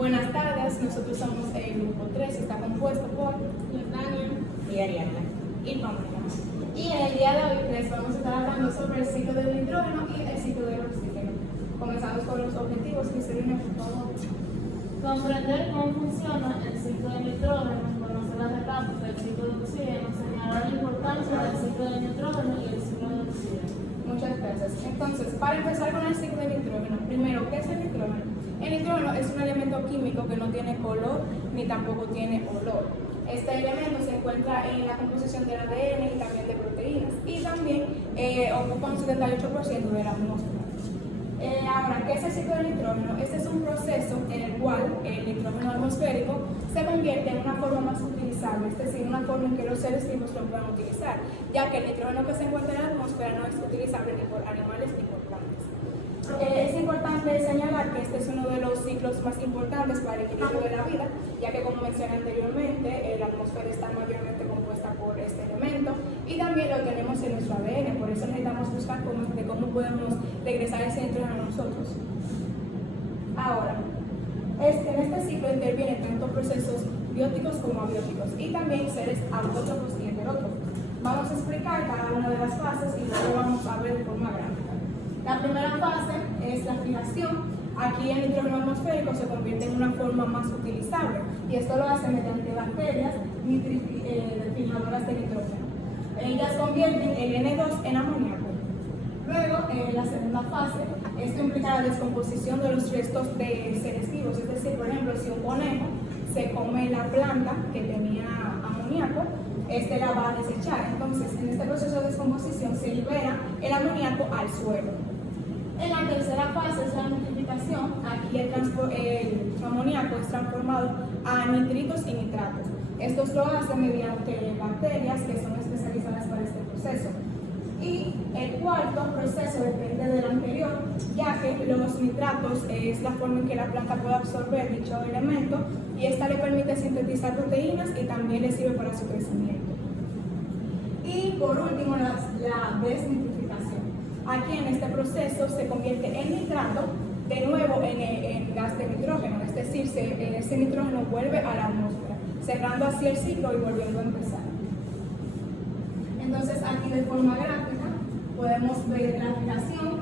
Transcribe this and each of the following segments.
Buenas tardes, nosotros somos el grupo 3, está compuesto por Jordania y Ariana. y Pamela. Y en el día de hoy les vamos a estar hablando sobre el ciclo del nitrógeno y el ciclo del oxígeno. Comenzamos con los objetivos, que serían, por favor. comprender cómo funciona el ciclo del nitrógeno, conocer las etapas del ciclo del oxígeno, señalar la importancia del ciclo del nitrógeno y el ciclo del oxígeno. Muchas gracias. Entonces, para empezar con el ciclo del nitrógeno, primero, ¿qué es el nitrógeno? El nitrógeno es un elemento químico que no tiene color ni tampoco tiene olor. Este elemento se encuentra en la composición del ADN y también de proteínas y también ocupa un 78% de la atmósfera. Ahora, ¿qué es el ciclo del nitrógeno? Este es un proceso en el cual el nitrógeno atmosférico se convierte en una forma más utilizable, es decir, una forma en que los seres vivos lo puedan utilizar, ya que el nitrógeno que se encuentra en la atmósfera no es utilizable ni por animales ni por plantas. Es importante señalar que este es uno de los ciclos más importantes para el equilibrio de la vida, ya que como mencioné anteriormente, la atmósfera está mayormente compuesta por este elemento y también lo tenemos en nuestro ADN, por eso necesitamos buscar cómo podemos regresar ese nitrógeno a nosotros. Ahora, en este ciclo intervienen tanto procesos bióticos como abióticos y también seres autótrofos y heterótrofos. Vamos a explicar cada una de las fases y luego vamos a ver de forma gráfica. La primera fase es la fijación. Aquí el nitrógeno atmosférico se convierte en una forma más utilizable y esto lo hace mediante bacterias fijadoras de nitrógeno. Ellas convierten el N2 en amoníaco. Luego, la segunda fase, esto implica la descomposición de los restos de seres vivos, es decir, por ejemplo, si un conejo se come la planta que tenía amoníaco, este la va a desechar. Entonces, en este proceso de descomposición se libera el amoníaco al suelo. En la tercera fase es la nitrificación. Aquí el amoníaco es transformado a nitritos y nitratos. Estos lo hacen mediante bacterias que son especializadas para este proceso. Y el cuarto proceso depende del anterior, ya que los nitratos es la forma en que la planta puede absorber dicho elemento y esta le permite sintetizar proteínas y también le sirve para su crecimiento. Y por último, la desnitrificación. Aquí en este proceso se convierte el nitrato de nuevo en gas de nitrógeno, es decir, ese nitrógeno vuelve a la atmósfera, cerrando así el ciclo y volviendo a empezar. Entonces aquí de forma gráfica podemos ver la fijación.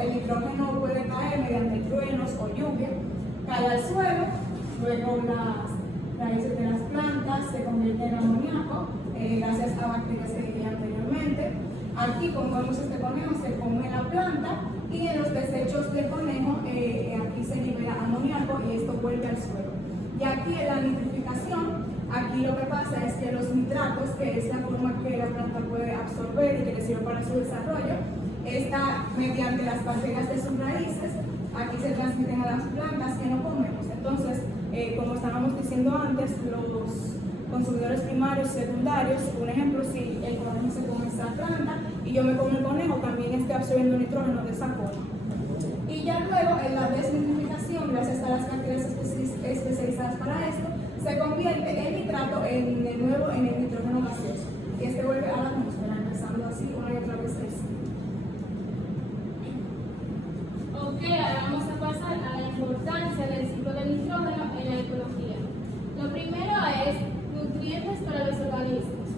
El nitrógeno puede caer mediante truenos o lluvia, cae al suelo, luego las raíces de las plantas se convierten en amoníaco gracias a bacterias que dije anteriormente. Aquí, como vemos, este conejo se come la planta y en los desechos del conejo aquí se libera amoníaco y esto vuelve al suelo. Y aquí en la nitrificación, aquí lo que pasa es que los nitratos, que es la forma que la planta puede absorber y que le sirve para su desarrollo, está mediante las bacterias de sus raíces, aquí se transmiten a las plantas que no comemos. Entonces, como estábamos diciendo antes, los consumidores primarios, secundarios, un ejemplo, si el conejo se come esa planta y yo me como el conejo, también estoy absorbiendo nitrógeno de esa forma. Y ya luego en la desnitrificación, gracias a las bacterias especializadas para esto, se convierte el nitrato de nuevo en el nitrógeno gaseoso y este vuelve a la atmósfera, empezando así una y otra vez el ciclo. Ok, ahora vamos a pasar a la importancia del ciclo del nitrógeno en la ecología. Lo primero es nutrientes para los organismos.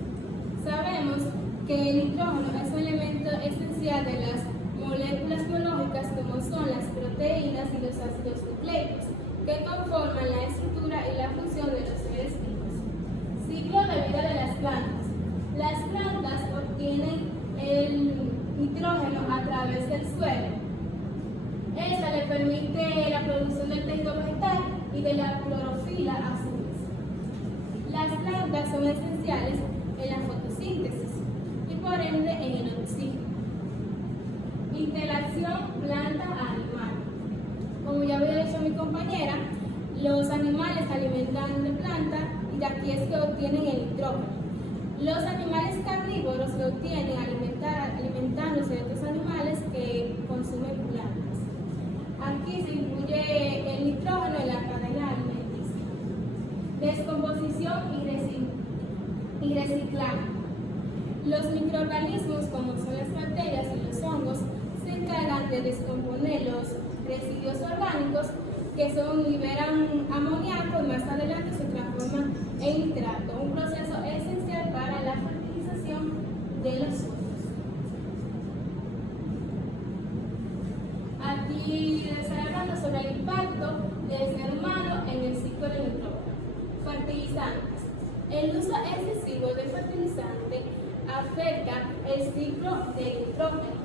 Sabemos que el nitrógeno es un elemento esencial de las moléculas biológicas como son las proteínas y los ácidos nucleicos, que conforman la estructura y la función de los seres vivos. Ciclo de vida de las plantas. Las plantas obtienen el nitrógeno a través del suelo. Esta le permite la producción del tejido vegetal y de la clorofila a su vez. Las plantas son esenciales en la fotosíntesis y por ende en el oxígeno. Interacción planta-animal. Como ya había dicho mi compañera, los animales se alimentan de planta y de aquí es que obtienen el nitrógeno. Los animales carnívoros lo obtienen alimentándose de otros animales que consumen plantas. Aquí se incluye el nitrógeno en la cadena alimenticia. Descomposición y reciclaje. Los microorganismos, como son las bacterias y los hongos, se encargan de descomponer los residuos orgánicos que liberan amoníaco y más adelante se transforman en nitrato, un proceso esencial para la fertilización de los suelos. Aquí les estaré hablando sobre el impacto del ser humano en el ciclo del nitrógeno. Fertilizantes. El uso excesivo de fertilizantes afecta el ciclo del nitrógeno,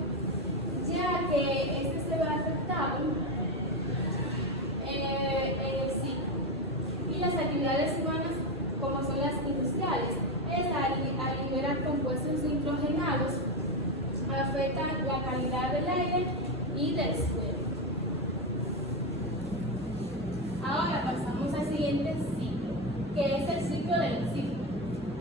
ya que este se ve afectado en el ciclo. Y las actividades humanas, como son las industriales, al liberar compuestos nitrogenados, afectan la calidad del aire y del suelo. Ahora pasamos al siguiente ciclo, que es el ciclo del oxígeno.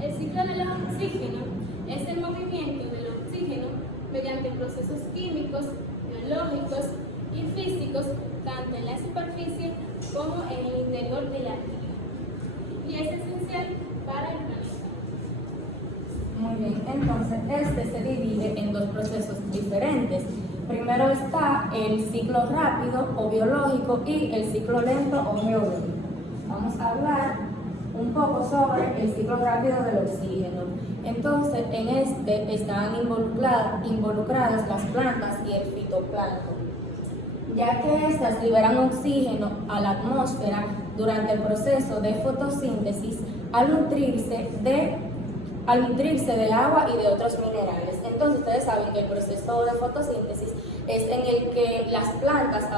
El ciclo del oxígeno es el movimiento del oxígeno mediante procesos químicos, biológicos y físicos, tanto en la superficie como en el interior de la Tierra. Y es esencial para el planeta. Muy bien, entonces este se divide en dos procesos diferentes. Primero está el ciclo rápido o biológico y el ciclo lento o geológico. Vamos a hablar un poco sobre el ciclo rápido del oxígeno. Entonces, en este están involucradas las plantas y el fitoplancton, ya que estas liberan oxígeno a la atmósfera durante el proceso de fotosíntesis al nutrirse del agua y de otros minerales. Entonces ustedes saben que el proceso de fotosíntesis es en el que las plantas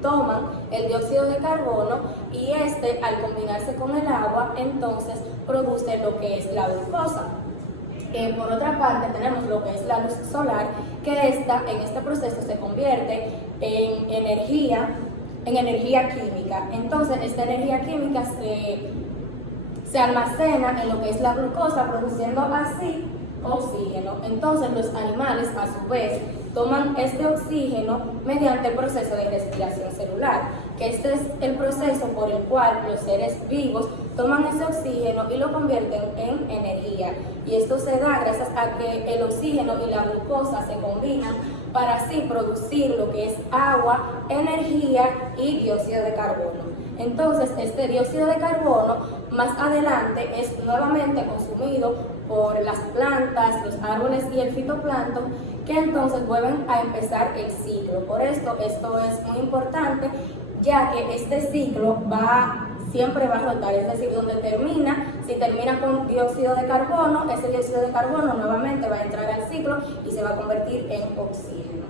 toman el dióxido de carbono y este al combinarse con el agua entonces produce lo que es la glucosa. Por otra parte tenemos lo que es la luz solar, que en este proceso se convierte en energía química. Entonces esta energía química se almacena en lo que es la glucosa, produciendo así oxígeno. Entonces los animales a su vez toman este oxígeno mediante el proceso de respiración celular, que este es el proceso por el cual los seres vivos toman ese oxígeno y lo convierten en energía. Y esto se da gracias a que el oxígeno y la glucosa se combinan para así producir lo que es agua, energía y dióxido de carbono. Entonces, este dióxido de carbono más adelante es nuevamente consumido por las plantas, los árboles y el fitoplancton, que entonces vuelven a empezar el ciclo. Por esto es muy importante, ya que este ciclo siempre va a rotar, es decir, donde si termina con dióxido de carbono, ese dióxido de carbono nuevamente va a entrar al ciclo y se va a convertir en oxígeno.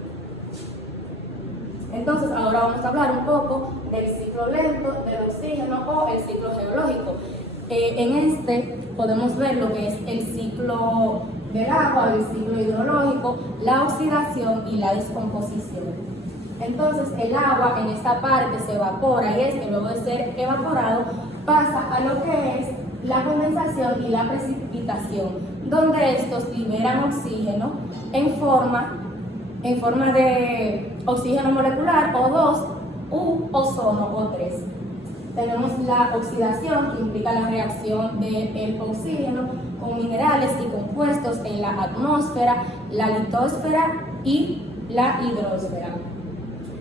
Entonces, ahora vamos a hablar un poco del ciclo lento del oxígeno o el ciclo geológico. En este podemos ver lo que es el ciclo del agua, el ciclo hidrológico, la oxidación y la descomposición. Entonces, el agua en esta parte se evapora y luego de ser evaporado pasa a lo que es la condensación y la precipitación, donde estos liberan oxígeno en forma de oxígeno molecular O2 u ozono O3. Tenemos la oxidación, que implica la reacción del oxígeno con minerales y compuestos en la atmósfera, la litosfera y la hidrosfera.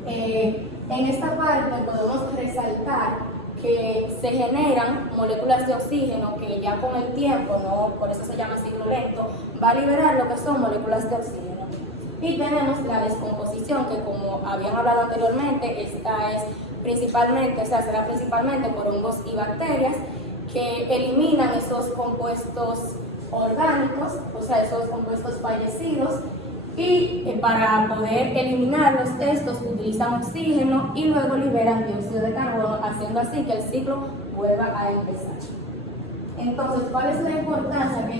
En esta parte podemos resaltar que se generan moléculas de oxígeno que ya con el tiempo, por eso se llama ciclo lento, va a liberar lo que son moléculas de oxígeno. Y tenemos la descomposición, que como habían hablado anteriormente, esta es será principalmente por hongos y bacterias que eliminan esos compuestos orgánicos, o sea, esos compuestos fallecidos, y para poder eliminarlos, estos utilizan oxígeno y luego liberan dióxido de carbono, haciendo así que el ciclo vuelva a empezar. Entonces, ¿cuál es la importancia que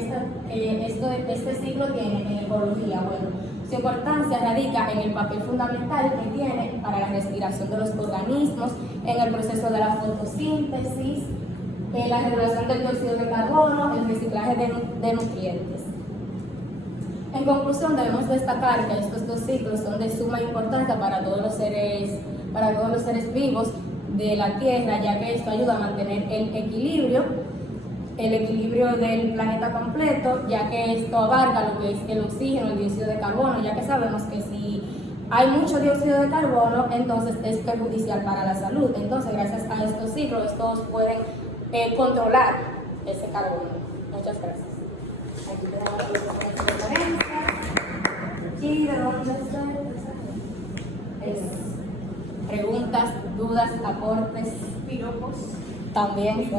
este ciclo tiene en ecología? Bueno, su importancia radica en el papel fundamental que tiene para la respiración de los organismos, en el proceso de la fotosíntesis, en la regulación del dióxido de carbono, el reciclaje de nutrientes. En conclusión, debemos destacar que estos dos ciclos son de suma importancia para todos los seres vivos de la Tierra, ya que esto ayuda a mantener el equilibrio del planeta completo, ya que esto abarca lo que es el oxígeno, el dióxido de carbono, ya que sabemos que si hay mucho dióxido de carbono, entonces es perjudicial para la salud. Entonces, gracias a estos ciclos, estos pueden controlar ese carbono. Muchas gracias. Aquí tenemos la referencia. ¿Y de dónde es? Preguntas, dudas, aportes, Piropos. también.